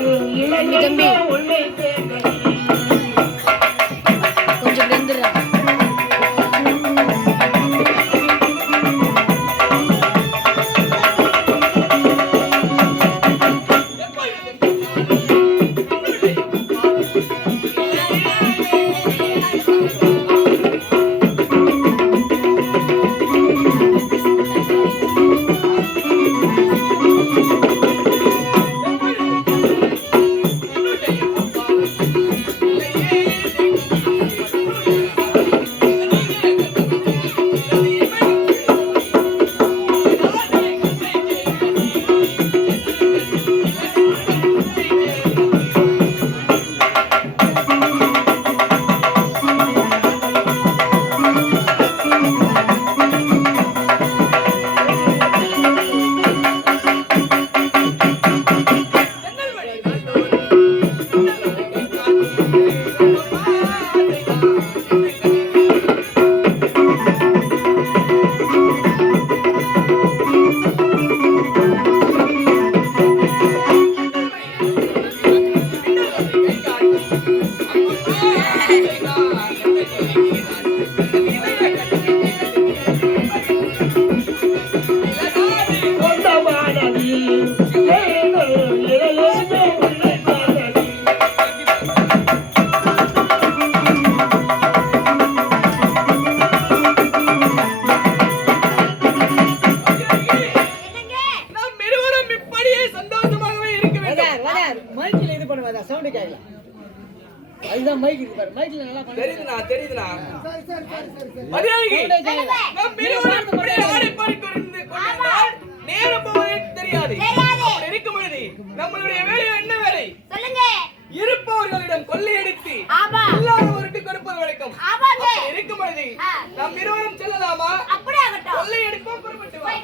தம்பி கொஞ்சம் வெந்துடுறா. நம்மளுடைய வேலை என்ன வேலை? இருப்பவர்களிடம் கொள்ளையடித்து இல்லாதவருக்கு கொடுப்பது வழக்கம். இருக்கும் பொழுது நாம் இருவரும் செல்லலாமா? கொள்ளையடிப்போம், புறப்பட்டு வா.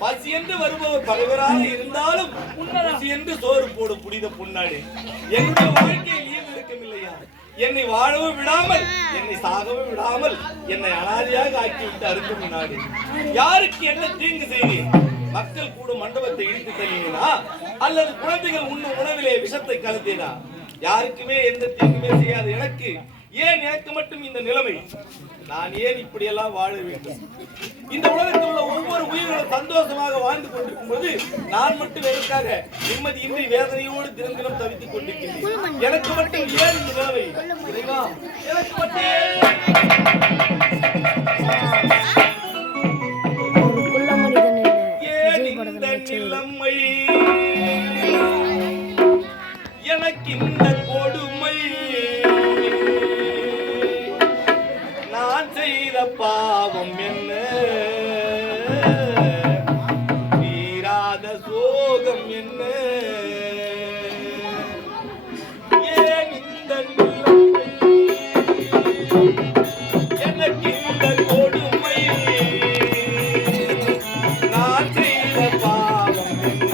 பசி என்று வருபவர் பகைவராக இருந்தாலும் பசி என்று சோறு போடும் புனித பொன்னாடு. என்னுடைய வாழ்க்கையில் ஈவு இருக்கமில்லையா? என்னை வாழவும் விடாமல், என்னை சாகவும் விடாமல், என்னை அனாதையாக ஆக்கிவிட்டு அருந்தும் நாடு. யாருக்கு என்ன தீங்கு செய்தேன்? மக்கள் கூட மண்டபத்தை இழுத்து தள்ளினேனா அல்லது குழந்தைகள் உண்ணும் உணவிலே விஷத்தை கலந்தேனா? யாருக்குமே எந்த தீங்குமே செய்யாது எனக்கு ஏன் எனக்கு மட்டும் இந்த நிலைமை? நான் ஏன் இப்படியெல்லாம் வாழ வேண்டும்? இந்த உலகத்தில் உள்ள ஒவ்வொரு உயிர்களும் சந்தோஷமாக வாழ்ந்து கொண்டிருக்கும் போது நான் மட்டும் எதற்காக நிம்மதியின்றி வேதனையோடு தினம் தினம் தவித்துக் கொண்டிருக்கிறேன்? எனக்கு மட்டும் ஏன் இந்த நிலைமை? இறைவா, எனக்கு மட்டும் ஏன் இந்த நிலைமை? எனக்கு இந்த கொடுமை நான் செய்த பாவம் என்ன? தீராத சோகம் என்ன? ஏன் இந்த நிலைமை? எனக்கு இந்த கொடுமை நான் செய்த பாவம் என்ன?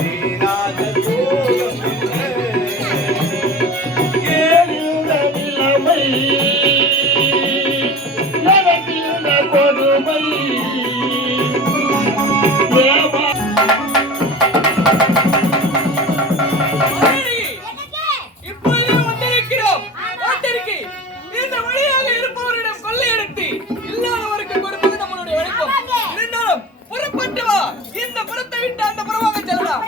தீராத சோகம் என்ன? ஏன் இந்த நிலைமை? இப்பொழுது வந்திருக்கிறோம். வாட்டிற்கு இந்த வழியாக இருப்பவரிடம் கொள்ளையடித்து இல்லாதவருக்கு கொடுப்பது நம்மளுடைய வழக்கம். இருந்தாலும் புறப்பட்டு வா. இந்த புறத்தை விட்டு அந்த புறமாக செல்லலாம்.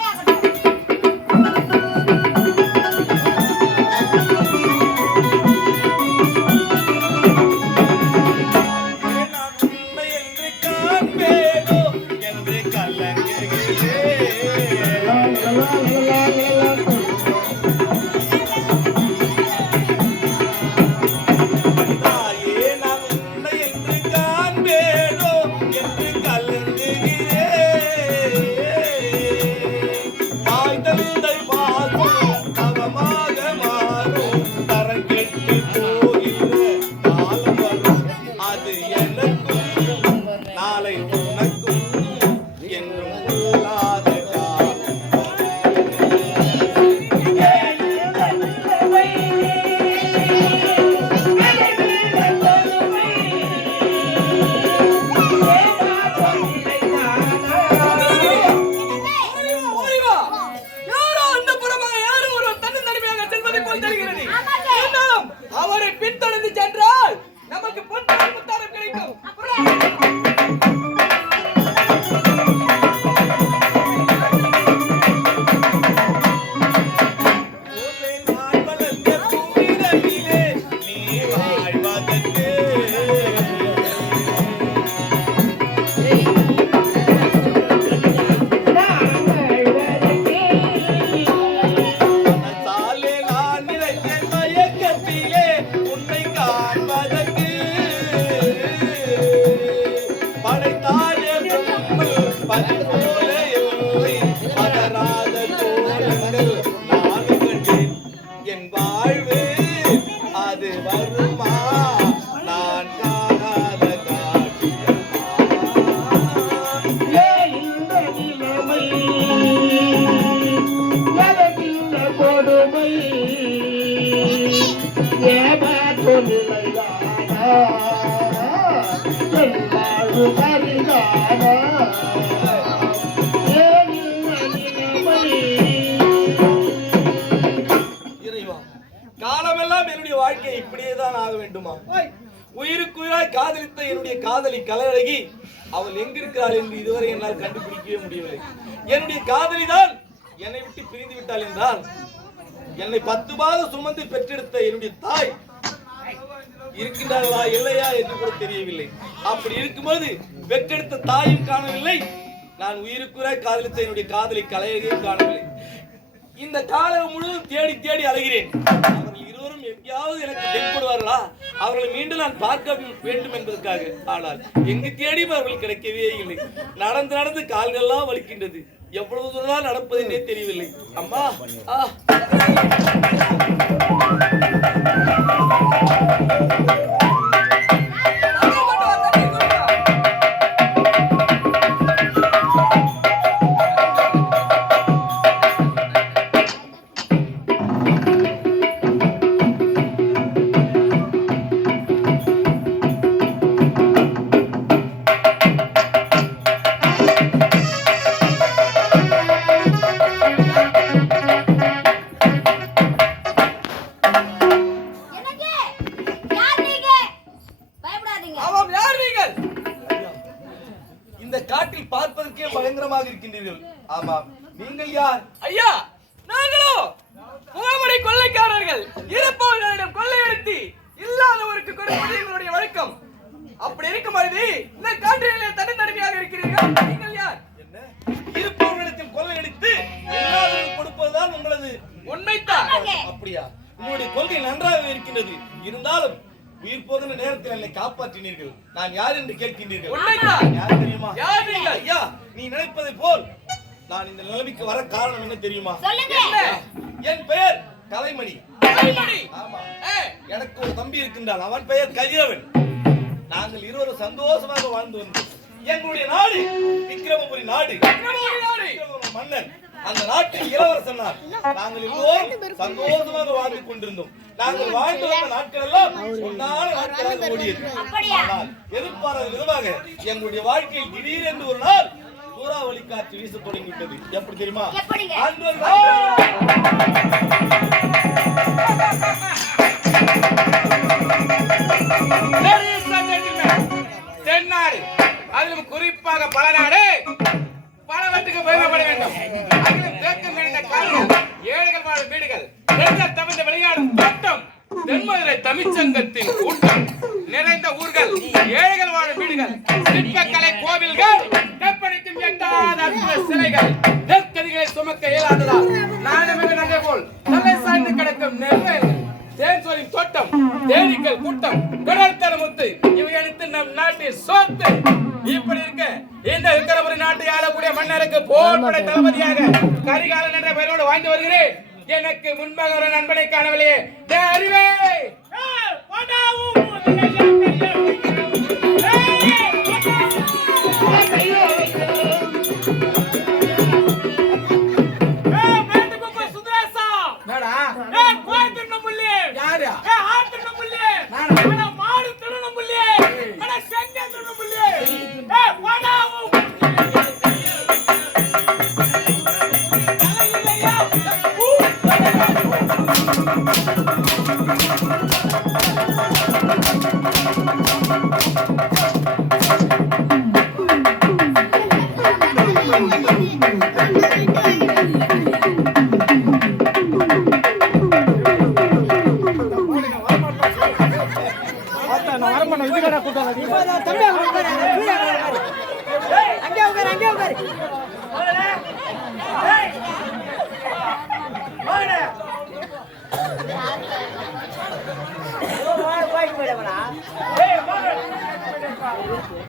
அவரை பின்தொடர்ந்து சென்றால் நமக்கு பொன்னான முத்தாரம் கிடைக்கும். என் வாழ்வு அது வருமா? நான் காணாத காட்சிகள் இந்த நிலைமை நடக்கின்ற கொடுமை ஏமாற்று நிலைதானா? என் வாழ்வு சரிதானா? காலமெல்லாம் என்னுடைய வாழ்க்கை இப்படியேதான் ஆக வேண்டுமா? உயிருக்குயிராய் காதலித்த என்னுடைய காதலி கலையழகி அவள் எங்கிருக்கிறாள் என்று இதுவரை என்னால் கண்டுபிடிக்கவே முடியவில்லை. என்னுடைய காதலிதான் என்னை விட்டு பிரிந்து விட்டாள் என்றால் என்னை 10 மாதம் சுமந்து பெற்றெடுத்த என்னுடைய தாய் இருக்கின்றார்களா இல்லையா என்று கூட தெரியவில்லை. அப்படி இருக்கும்போது பெற்றெடுத்த தாயும் காணவில்லை, நான் உயிருக்குயிராய் காதலித்த என்னுடைய காதலி கலையழகியும் காணவில்லை. இந்த காலம் முழுவதும் தேடி தேடி அலைகிறேன். அவர்கள் இருவரும் எங்கேயாவது எனக்கு தென்படுவார்களா? அவர்களை மீண்டும் நான் பார்க்க வேண்டும் என்பதற்காக. ஆனால் எங்கு தேடியும் அவர்கள் கிடைக்கவே இல்லை. நடந்து நடந்து கால்கள்லாம் வலிக்கின்றது. எவ்வளவு தூரம் நடப்பது என்றே தெரியவில்லை. அம்மா இந்த காட்டில் பார்ப்பதற்கே பயங்கரமாக இருக்கின்றீர்கள். ஆமாம், நீங்கள் யார்? ஐயா, நாங்களோ முகமுடி கொள்ளைக்காரர்கள். இருப்பவர்களிடம் கொள்ளையடித்து இல்லாதவருக்கு கொடுப்பது எங்களுடைய வழக்கம். அப்படி இருக்கும் பொழுது இந்த காட்டிலே தனித்தனிமையாக இருக்கிறீர்கள். நீங்கள் யார்? என்ன? இருப்பவர்களிடத்தில் கொள்ளையடித்து இல்லாதவர்களுக்கு கொடுப்பதுதான் உங்களது உண்மைத்தான். அப்படியா? உங்களுடைய கொள்கை நன்றாக இருக்கின்றது. இருந்தாலும் உயிர் போகிற நேரத்தில் என்னை காப்பாற்றினீர்கள். நான் யார் என்று கேட்கின்றீர்கள். உண்மைதான். யார் தெரியுமா? யார் நீங்கள்? ஐயா, நீ நினைப்பதை போல் நான் இந்த நிலைமைக்கு வர காரணம் என்ன தெரியுமா? என் பெயர் கலைமணி. கலைமணி. ஆமா. எனக்கு ஒரு தம்பி இருக்கின்றான். அவன் பெயர் கதிரவன். நாங்கள் இருவரும் சந்தோஷமாக வாழ்ந்து வந்தோம். எங்களுடைய நாடு விக்ரமபுரி நாடு. விக்ரமபுரி மன்னன் அந்த நாட்டில் இளவரசன். நாங்கள் எல்லோரும் சந்தோஷமாக வாழ்ந்து கொண்டிருந்தோம். நாங்கள் வாழ்ந்து வந்த நாட்கள் எல்லாம் ஒன்றான நாட்களாக ஓடியது. ஆனால் எதிர்பாராத விதமாக எங்களுடைய வாழ்க்கையில் திடீரென்று ஒரு நாள் சூறாவளி காற்று வீச தொடங்கிவிட்டது. எப்படி தெரியுமா? அன்று ஒரு தென்னாடு, அதிலும் குறிப்பாக பலநாடு பலவற்றுக்கு பயன்பட வேண்டும். அதிலும் தேக்கம் நிறைந்த காடுகள், ஏழைகள் வாழும் வீடுகள், பெண்கள் தவிர்த்து விளையாடும் தோட்டம், தென்மதுரை தமிழ்ச்சங்கத்தின் கூட்டம் நிறைந்த ஊர்கள், ஏழைகள் வாழும் வீடுகள், சிற்பக்கலை கோவில்கள், கற்பனைக்கும் எட்டாத அற்புத சிலைகள், நெற்கதிகளை சுமக்க இயலாததால் நாடமிகு நகை போல் தலை சாய்ந்து கிடக்கும் நெல்வயல்கள், தேன்சோரின் தோட்டம், தேனீக்கள் கூட்டம், கடல் தரமுத்து, இவை அனைத்து நம் நாட்டில் சொத்து. இப்படி இருக்க இந்த விக்கிரமபுரி நாட்டை ஆளக்கூடிய மன்னருக்கு போர்படை தளபதியாக கரிகாலன் என்ற பெயரோடு வாழ்ந்து வருகிறேன். எனக்கு முன்பாக ஒரு நண்பனை காணவில்லையே. அறிவே அங்கே